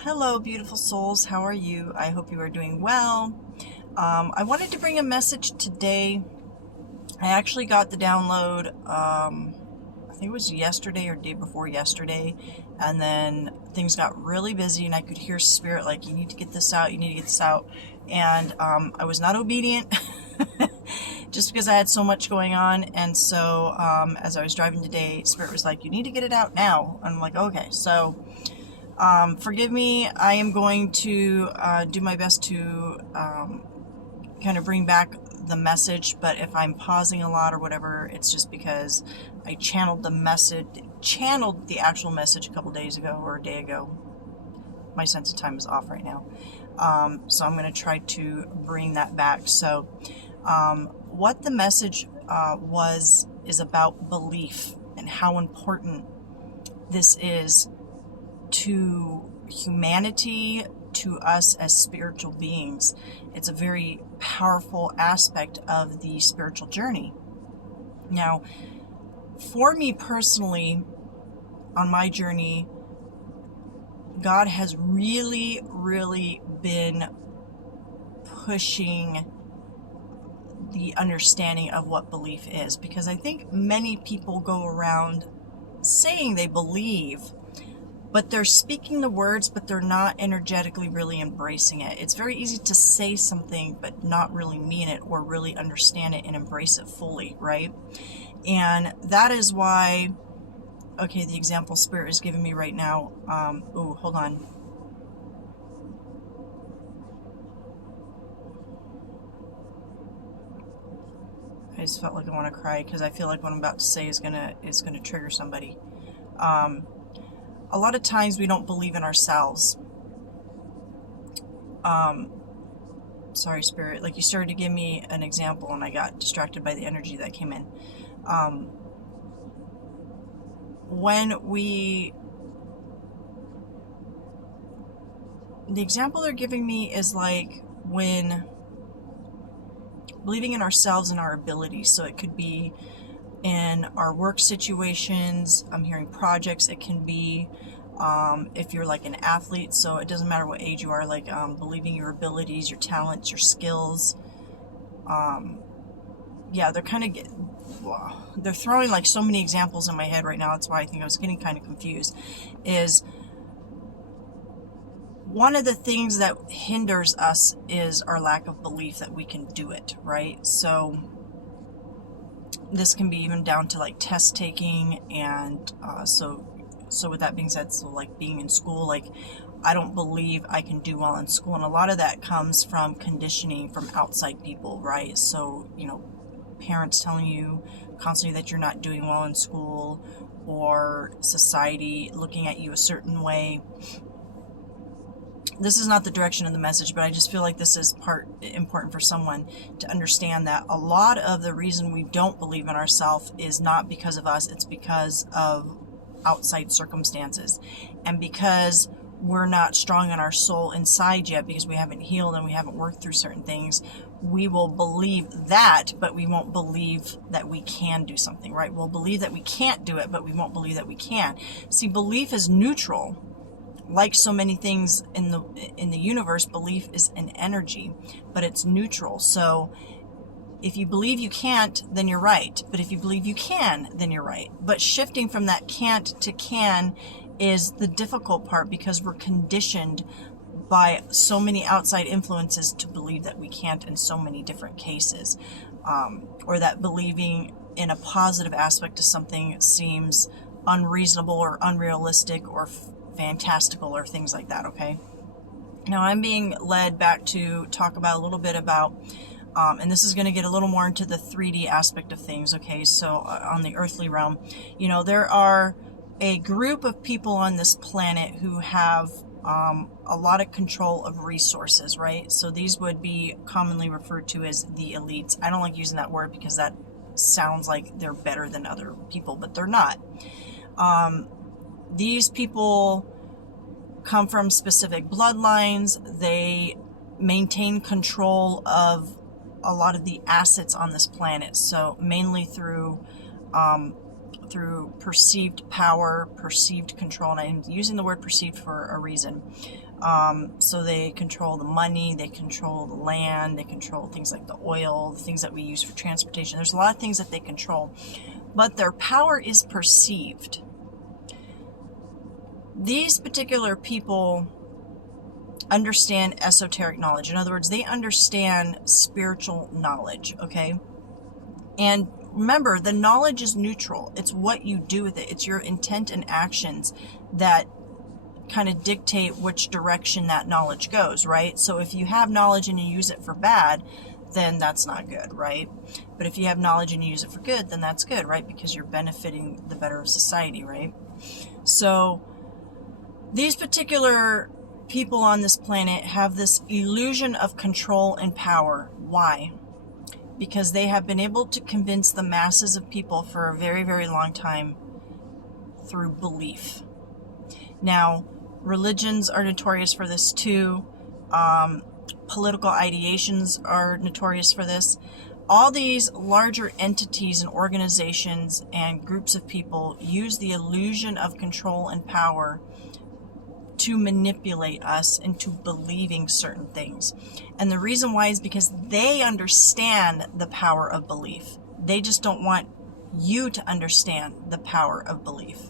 Hello, beautiful souls. How are you? I hope you are doing well. I wanted to bring a message today. I actually got the download, I think it was yesterday or day before yesterday, and then things got really busy and I could hear Spirit like, you need to get this out, you need to get this out. And I was not obedient just because I had so much going on. And so as I was driving today, Spirit was like, you need to get it out now. And I'm like, okay. So forgive me, I am going to do my best to kind of bring back the message, but if I'm pausing a lot or whatever, it's just because I channeled the actual message a couple days ago or a day ago. My sense of time is off right now. So I'm going to try to bring that back. So what the message is about belief and how important this is to humanity, to us as spiritual beings. It's a very powerful aspect of the spiritual journey. Now, for me personally, on my journey, God has really, really been pushing the understanding of what belief is, because I think many people go around saying they believe, but they're speaking the words, but they're not energetically really embracing it. It's very easy to say something, but not really mean it or really understand it and embrace it fully, right? And that is why, okay, the example Spirit is giving me right now, hold on. I just felt like I want to cry because I feel like what I'm about to say is gonna trigger somebody. A lot of times we don't believe in ourselves. Sorry, Spirit, like you started to give me an example and I got distracted by the energy that came in. The example they're giving me is like when believing in ourselves and our abilities. So it could be in our work situations, I'm hearing projects, it can be if you're like an athlete, so it doesn't matter what age you are, like believing your abilities, your talents, your skills. Yeah, they're throwing like so many examples in my head right now. That's why I think I was getting kind of confused. Is one of the things that hinders us is our lack of belief that we can do it, right? So this can be even down to like test taking, and so with that being said, so like being in school, like I don't believe I can do well in school, and a lot of that comes from conditioning from outside people, right? So, you know, parents telling you constantly that you're not doing well in school, or society looking at you a certain way. This is not the direction of the message, but I just feel like this is important for someone to understand that a lot of the reason we don't believe in ourselves is not because of us, it's because of outside circumstances. And because we're not strong in our soul inside yet, because we haven't healed and we haven't worked through certain things, we will believe that, but we won't believe that we can do something, right? We'll believe that we can't do it, but we won't believe that we can. See, belief is neutral. Like so many things in the universe, belief is an energy, but it's neutral. So if you believe you can't, then you're right. But if you believe you can, then you're right. But shifting from that can't to can is the difficult part, because we're conditioned by so many outside influences to believe that we can't in so many different cases, or that believing in a positive aspect of something seems unreasonable or unrealistic or fantastical or things like that. Okay, now I'm being led back to talk about a little bit about and this is going to get a little more into the 3D aspect of things. Okay, so on the earthly realm, you know, there are a group of people on this planet who have a lot of control of resources, right? So these would be commonly referred to as the elites. I don't like using that word because that sounds like they're better than other people, but they're not. These people come from specific bloodlines. They maintain control of a lot of the assets on this planet. So mainly through perceived power, perceived control, and I'm using the word perceived for a reason. So they control the money, they control the land, they control things like the oil, the things that we use for transportation. There's a lot of things that they control, but their power is perceived. These particular people understand esoteric knowledge. In other words, they understand spiritual knowledge, okay? And remember, the knowledge is neutral. It's what you do with it. It's your intent and actions that kind of dictate which direction that knowledge goes, right? So if you have knowledge and you use it for bad, then that's not good, right? But if you have knowledge and you use it for good, then that's good, right? Because you're benefiting the better of society, right? So these particular people on this planet have this illusion of control and power. Why? Because they have been able to convince the masses of people for a very, very long time through belief. Now, religions are notorious for this too. Political ideations are notorious for this. All these larger entities and organizations and groups of people use the illusion of control and power to manipulate us into believing certain things. And the reason why is because they understand the power of belief. They just don't want you to understand the power of belief.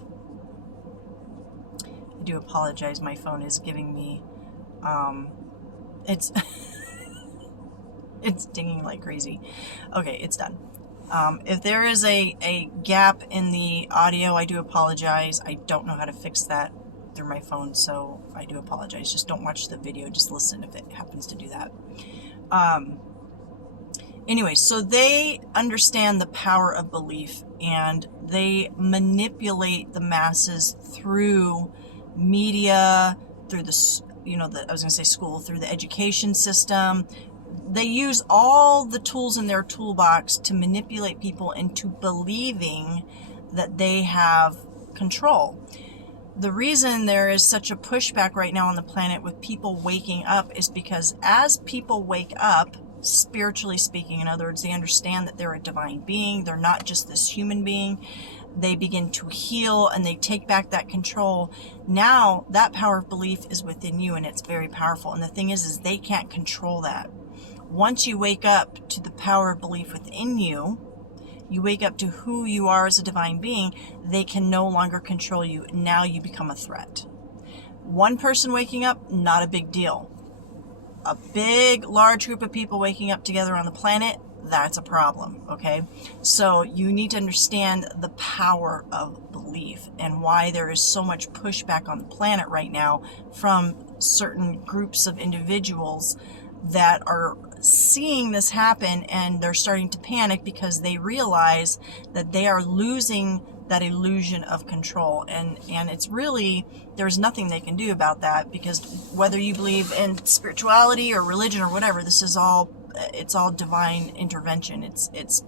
I do apologize. My phone is giving me, it's dinging like crazy. Okay, it's done. If there is a gap in the audio, I do apologize. I don't know how to fix that through my phone, so I do apologize. Just don't watch the video, just listen if it happens to do that. Anyway, so they understand the power of belief, and they manipulate the masses through media, through the, I was going to say school, through the education system. They use all the tools in their toolbox to manipulate people into believing that they have control. The reason there is such a pushback right now on the planet with people waking up is because as people wake up, spiritually speaking, in other words, they understand that they're a divine being, they're not just this human being, they begin to heal and they take back that control. Now that power of belief is within you, and it's very powerful. And the thing is they can't control that. Once you wake up to the power of belief within you, you wake up to who you are as a divine being, they can no longer control you. Now you become a threat. One person waking up, not a big deal. A big, large group of people waking up together on the planet, that's a problem, okay? So you need to understand the power of belief and why there is so much pushback on the planet right now from certain groups of individuals that are seeing this happen, and they're starting to panic because they realize that they are losing that illusion of control, and it's really, there's nothing they can do about that, because whether you believe in spirituality or religion or whatever, this is all, it's all divine intervention. It's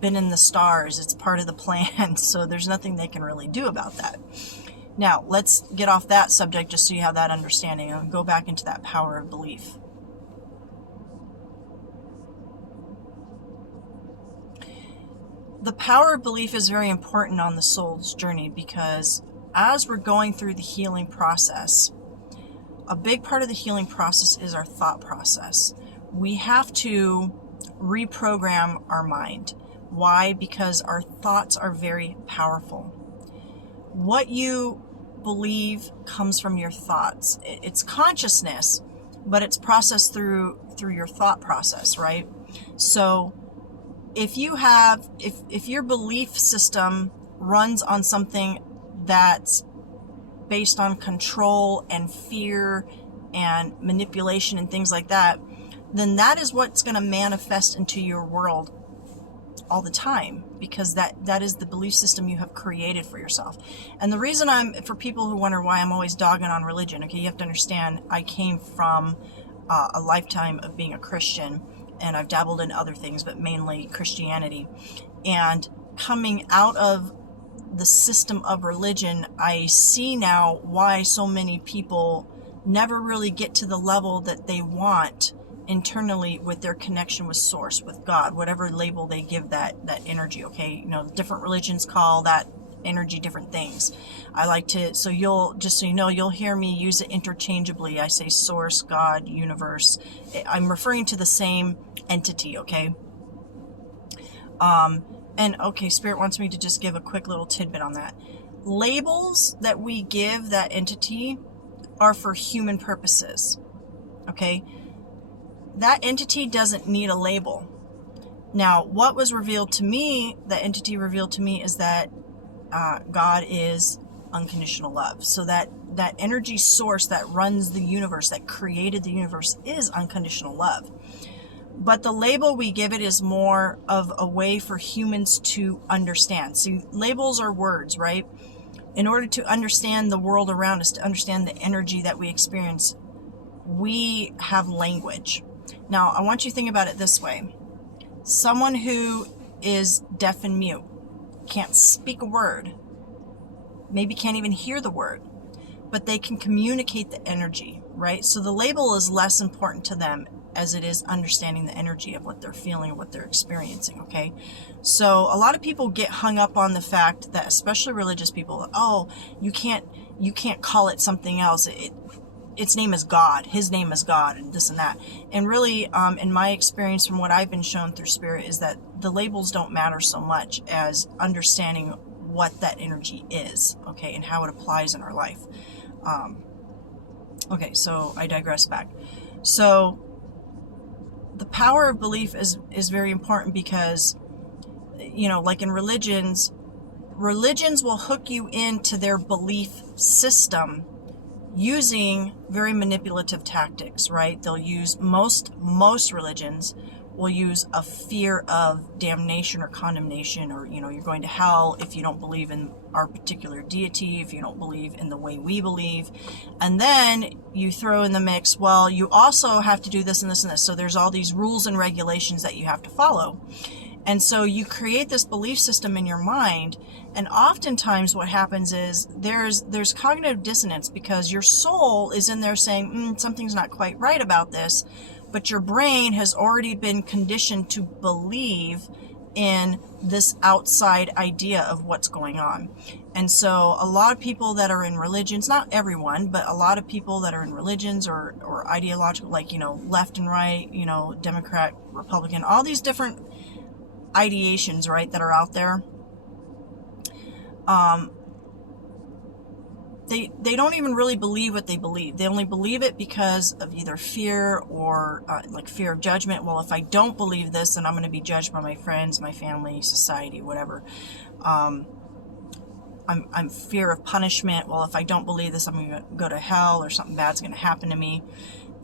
been in the stars, it's part of the plan, so there's nothing they can really do about that. Now let's get off that subject just so you have that understanding, and go back into that power of belief. The power of belief is very important on the soul's journey, because as we're going through the healing process, a big part of the healing process is our thought process. We have to reprogram our mind. Why? Because our thoughts are very powerful. What you believe comes from your thoughts. It's consciousness, but it's processed through your thought process, right? So if your belief system runs on something that's based on control and fear and manipulation and things like that, then that is what's going to manifest into your world. all the time, because that is the belief system you have created for yourself. And the reason for people who wonder why I'm always dogging on religion, okay, you have to understand, I came from a lifetime of being a Christian, and I've dabbled in other things, but mainly Christianity. And coming out of the system of religion, I see now why so many people never really get to the level that they want internally with their connection with source, with God, whatever label they give that energy. Okay, you know, different religions call that energy different things. I like to, so just so you know, you'll hear me use it interchangeably. I say source, God, universe. I'm referring to the same entity, okay? And okay, Spirit wants me to just give a quick little tidbit on that. Labels that we give that entity are for human purposes, okay? That entity doesn't need a label. Now, what was revealed to me, that entity revealed to me, is that God is unconditional love. So that energy source that runs the universe, that created the universe, is unconditional love. But the label we give it is more of a way for humans to understand. See, labels are words, right? In order to understand the world around us, to understand the energy that we experience, we have language. Now, I want you to think about it this way. Someone who is deaf and mute, can't speak a word, maybe can't even hear the word, but they can communicate the energy, right? So the label is less important to them as it is understanding the energy of what they're feeling and what they're experiencing, okay? So a lot of people get hung up on the fact that, especially religious people, oh, you can't call it something else. Its name is God. His name is God, and this and that. And really, in my experience, from what I've been shown through Spirit, is that the labels don't matter so much as understanding what that energy is, okay, and how it applies in our life. Okay, so I digress back. So the power of belief is very important because, you know, like in religions will hook you into their belief system using very manipulative tactics, right? They'll use, most religions will use a fear of damnation or condemnation, or, you know, you're going to hell if you don't believe in our particular deity, if you don't believe in the way we believe. And then you throw in the mix, well, you also have to do this and this and this. So there's all these rules and regulations that you have to follow. And so you create this belief system in your mind, and oftentimes what happens is there's cognitive dissonance, because your soul is in there saying, something's not quite right about this, but your brain has already been conditioned to believe in this outside idea of what's going on. And so a lot of people that are in religions, not everyone, but a lot of people that are in religions or ideological, like, you know, left and right, you know, Democrat, Republican, all these different ideations, right, that are out there, they don't even really believe what they believe. They only believe it because of either fear or like fear of judgment. Well, if I don't believe this, then I'm going to be judged by my friends, my family, society, whatever. I'm fear of punishment. Well, if I don't believe this, I'm going to go to hell, or something bad's going to happen to me.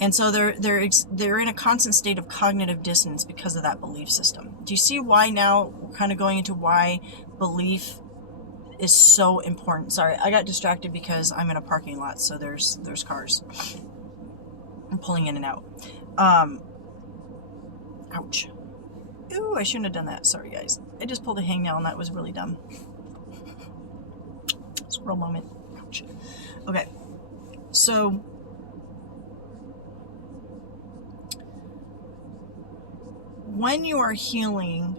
And so they're in a constant state of cognitive dissonance because of that belief system. Do you see why now we're kind of going into why belief is so important? Sorry, I got distracted because I'm in a parking lot, so there's cars. I'm pulling in and out. Ouch. Ooh, I shouldn't have done that. Sorry, guys. I just pulled a hangnail, and that was really dumb. Squirrel moment. Ouch. Okay. So when you are healing,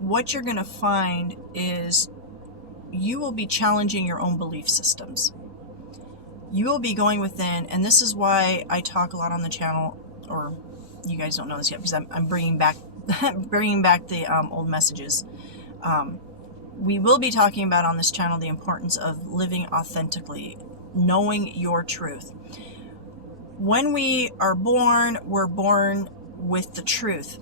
what you're going to find is you will be challenging your own belief systems. You will be going within, and this is why I talk a lot on the channel, or you guys don't know this yet, because I'm bringing back the old messages. We will be talking about on this channel the importance of living authentically, knowing your truth. When we are born, we're born with the truth.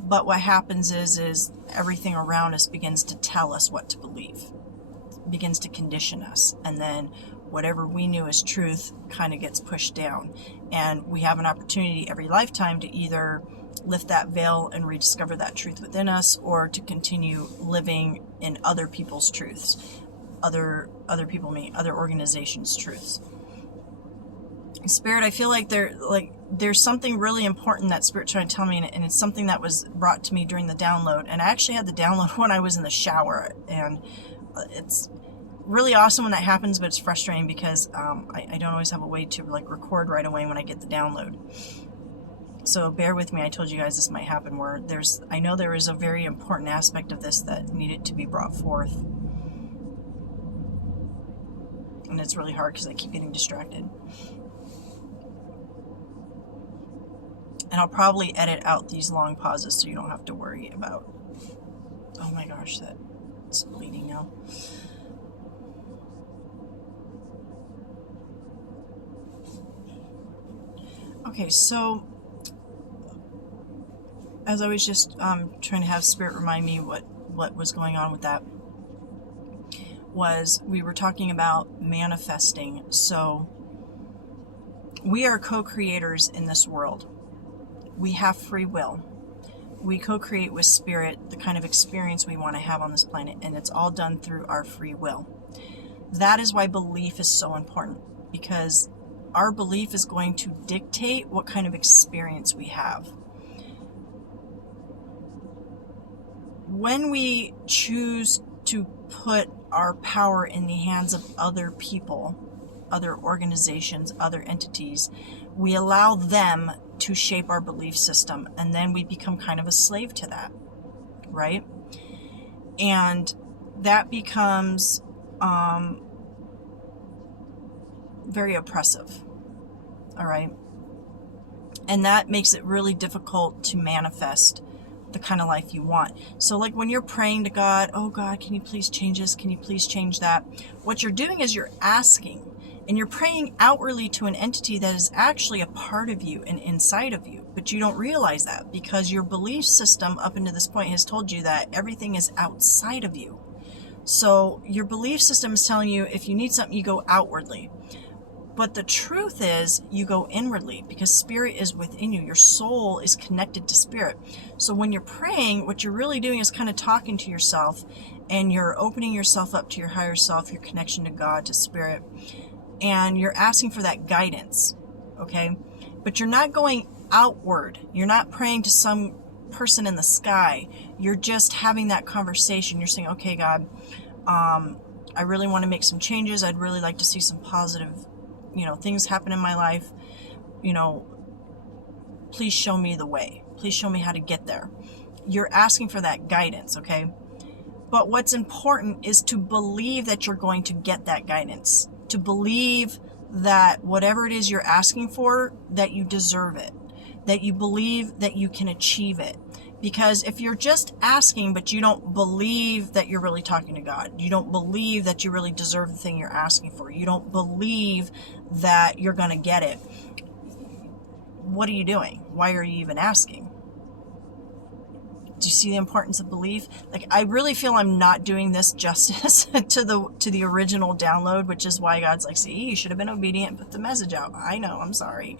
But what happens is everything around us begins to tell us what to believe, begins to condition us, and then whatever we knew as truth kind of gets pushed down. And we have an opportunity every lifetime to either lift that veil and rediscover that truth within us, or to continue living in other people's truths, other people mean other organizations' truths. Spirit, I feel like there's something really important that Spirit's trying to tell me, and it's something that was brought to me during the download. And I actually had the download when I was in the shower, and it's really awesome when that happens, but it's frustrating because I don't always have a way to like record right away when I get the download. So bear with me. I told you guys this might happen, where I know there is a very important aspect of this that needed to be brought forth. And it's really hard because I keep getting distracted. And I'll probably edit out these long pauses so you don't have to worry about, oh my gosh, that's bleeding now. Okay, so as I was just trying to have Spirit remind me what was going on with that, was we were talking about manifesting. So we are co-creators in this world. We have free will. We co-create with Spirit the kind of experience we want to have on this planet, and it's all done through our free will. That is why belief is so important, because our belief is going to dictate what kind of experience we have. When we choose to put our power in the hands of other people, other organizations, other entities, we allow them to shape our belief system, and then we become kind of a slave to that, right? And that becomes very oppressive, all right? And that makes it really difficult to manifest the kind of life you want. So like when you're praying to God, oh God, can you please change this? Can you please change that? What you're doing is you're asking, and you're praying outwardly to an entity that is actually a part of you and inside of you. But you don't realize that because your belief system up until this point has told you that everything is outside of you. So your belief system is telling you if you need something, you go outwardly. But the truth is you go inwardly, because Spirit is within you. Your soul is connected to Spirit. So when you're praying, what you're really doing is kind of talking to yourself, and you're opening yourself up to your higher self, your connection to God, to Spirit. And you're asking for that guidance, okay? But you're not going outward. You're not praying to some person in the sky. You're just having that conversation. You're saying, okay, God, I really want to make some changes. I'd really like to see some positive, things happen in my life. Please show me the way. Please show me how to get there. You're asking for that guidance, okay? But what's important is to believe that you're going to get that guidance. To believe that whatever it is you're asking for, that you deserve it. That you believe that you can achieve it. Because if you're just asking, but you don't believe that you're really talking to God, you don't believe that you really deserve the thing you're asking for, you don't believe that you're going to get it, what are you doing? Why are you even asking? Do you see the importance of belief? Like, I really feel I'm not doing this justice to the original download, which is why God's like, see, you should have been obedient and put the message out. I know, I'm sorry.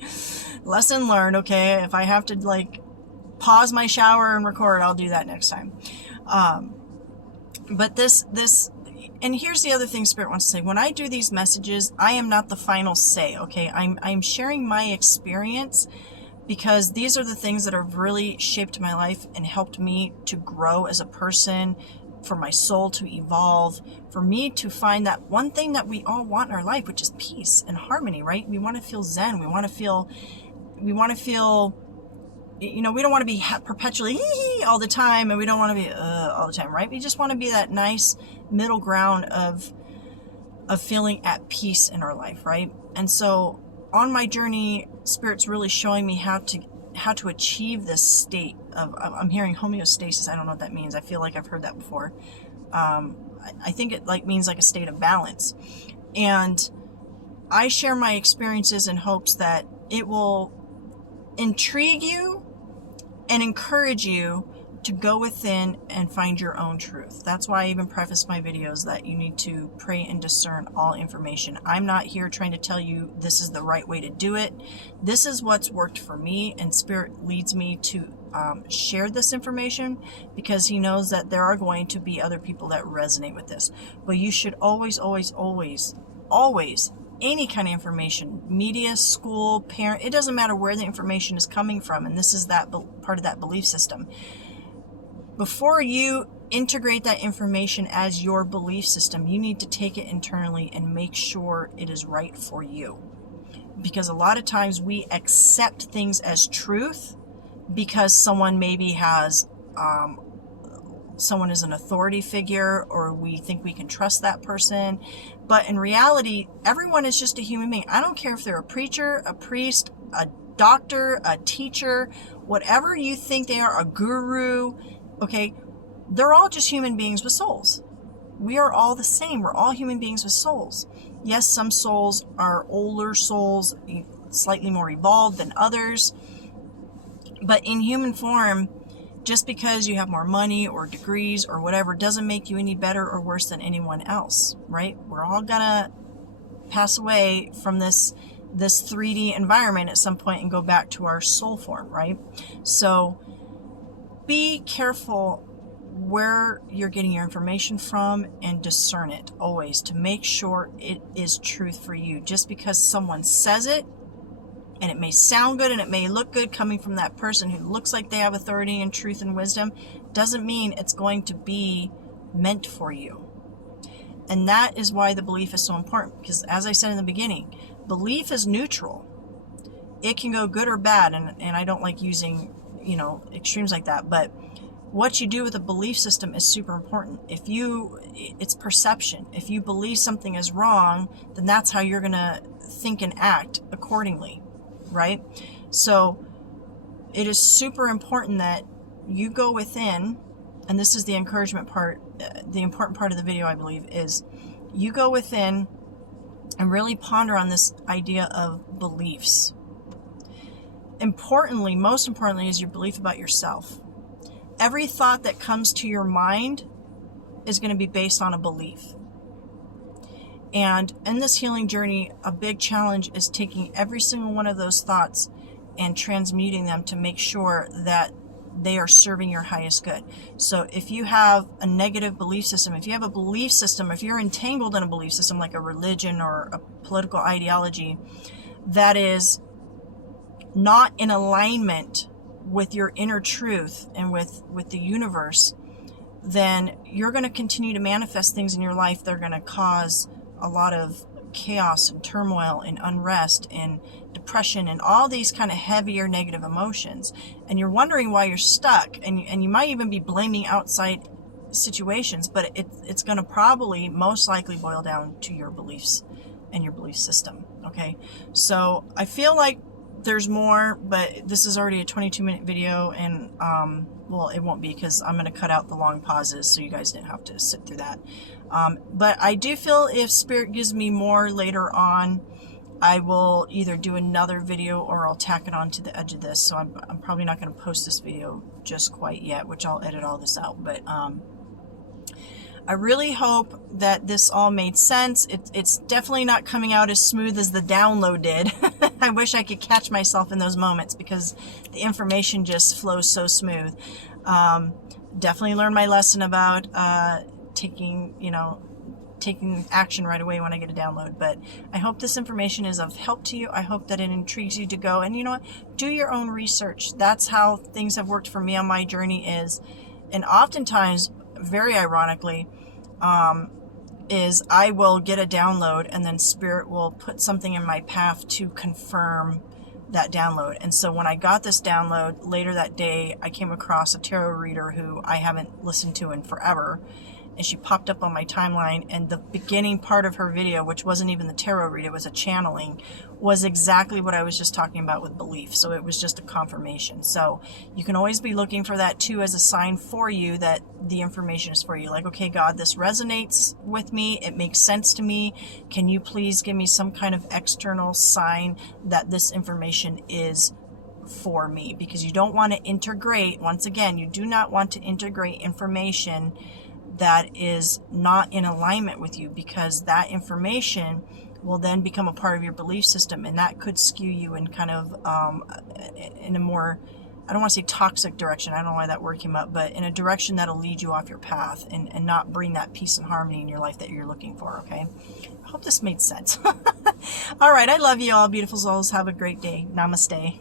Lesson learned, okay? If I have to, pause my shower and record, I'll do that next time. But this, and here's the other thing Spirit wants to say. When I do these messages, I am not the final say, okay? I'm sharing my experience, because these are the things that have really shaped my life and helped me to grow as a person, for my soul to evolve, for me to find that one thing that we all want in our life, which is peace and harmony, right? We want to feel zen. We want to feel, we don't want to be perpetually all the time, and we don't want to be all the time, right? We just want to be that nice middle ground of feeling at peace in our life, right? And so on my journey, Spirit's really showing me how to achieve this state of, I'm hearing homeostasis. I don't know what that means. I feel like I've heard that before. I think it means a state of balance. And I share my experiences in hopes that it will intrigue you and encourage you to go within and find your own truth. That's why I even preface my videos that you need to pray and discern all information. I'm not here trying to tell you this is the right way to do it. This is what's worked for me, and Spirit leads me to shared this information, because he knows that there are going to be other people that resonate with this. But you should always, always, always, always, any kind of information, media, school, parent, it doesn't matter where the information is coming from, and this is that part of that belief system. Before you integrate that information as your belief system, you need to take it internally and make sure it is right for you. Because a lot of times we accept things as truth because someone maybe has, someone is an authority figure, or we think we can trust that person. But in reality, everyone is just a human being. I don't care if they're a preacher, a priest, a doctor, a teacher, whatever you think they are, a guru, okay? They're all just human beings with souls. We are all the same. We're all human beings with souls. Yes, some souls are older souls, slightly more evolved than others. But in human form, just because you have more money or degrees or whatever doesn't make you any better or worse than anyone else, right? We're all gonna pass away from this 3D environment at some point and go back to our soul form, right? So be careful where you're getting your information from and discern it always to make sure it is truth for you. Just because someone says it, and it may sound good and it may look good coming from that person who looks like they have authority and truth and wisdom, doesn't mean it's going to be meant for you. And that is why the belief is so important, because as I said in the beginning, belief is neutral. It can go good or bad, and I don't like using, extremes like that, but what you do with a belief system is super important. It's perception. If you believe something is wrong, then that's how you're going to think and act accordingly, right? So it is super important that you go within, and this is the encouragement part, the important part of the video, I believe, is you go within and really ponder on this idea of beliefs. Importantly, most importantly, is your belief about yourself. Every thought that comes to your mind is going to be based on a belief. And in this healing journey, a big challenge is taking every single one of those thoughts and transmuting them to make sure that they are serving your highest good. So if you have a negative belief system, if you have a belief system, if you're entangled in a belief system like a religion or a political ideology that is not in alignment with your inner truth and with the universe, then you're going to continue to manifest things in your life that are going to cause a lot of chaos and turmoil and unrest and depression and all these kind of heavier negative emotions. And you're wondering why you're stuck, and you might even be blaming outside situations, but it's going to probably most likely boil down to your beliefs and your belief system. Okay, so I feel like there's more, but this is already a 22-minute video, and well, it won't be, because I'm going to cut out the long pauses so you guys didn't have to sit through that. But I do feel if Spirit gives me more later on, I will either do another video or I'll tack it on to the edge of this. So I'm probably not going to post this video just quite yet, which I'll edit all this out. But I really hope that this all made sense. It's definitely not coming out as smooth as the download did. I wish I could catch myself in those moments, because the information just flows so smooth. Definitely learned my lesson about taking action right away when I get a download. But I hope this information is of help to you. I hope that it intrigues you to go, and you know what, do your own research. That's how things have worked for me on my journey is, and oftentimes, very ironically, is I will get a download and then Spirit will put something in my path to confirm that download. And so when I got this download later that day, I came across a tarot reader who I haven't listened to in forever, and she popped up on my timeline, and the beginning part of her video, which wasn't even the tarot read, it was a channeling, was exactly what I was just talking about with belief. So it was just a confirmation. So you can always be looking for that too as a sign for you that the information is for you. Like, okay, God, this resonates with me. It makes sense to me. Can you please give me some kind of external sign that this information is for me? Because you don't want to integrate, once again, you do not want to integrate information that is not in alignment with you, because that information will then become a part of your belief system, and that could skew you in kind of in a more I don't want to say toxic direction, I don't know why that word came up, but in a direction that'll lead you off your path and not bring that peace and harmony in your life that you're looking for, okay? I hope this made sense. All right, I love you all, beautiful souls. Have a great day. Namaste.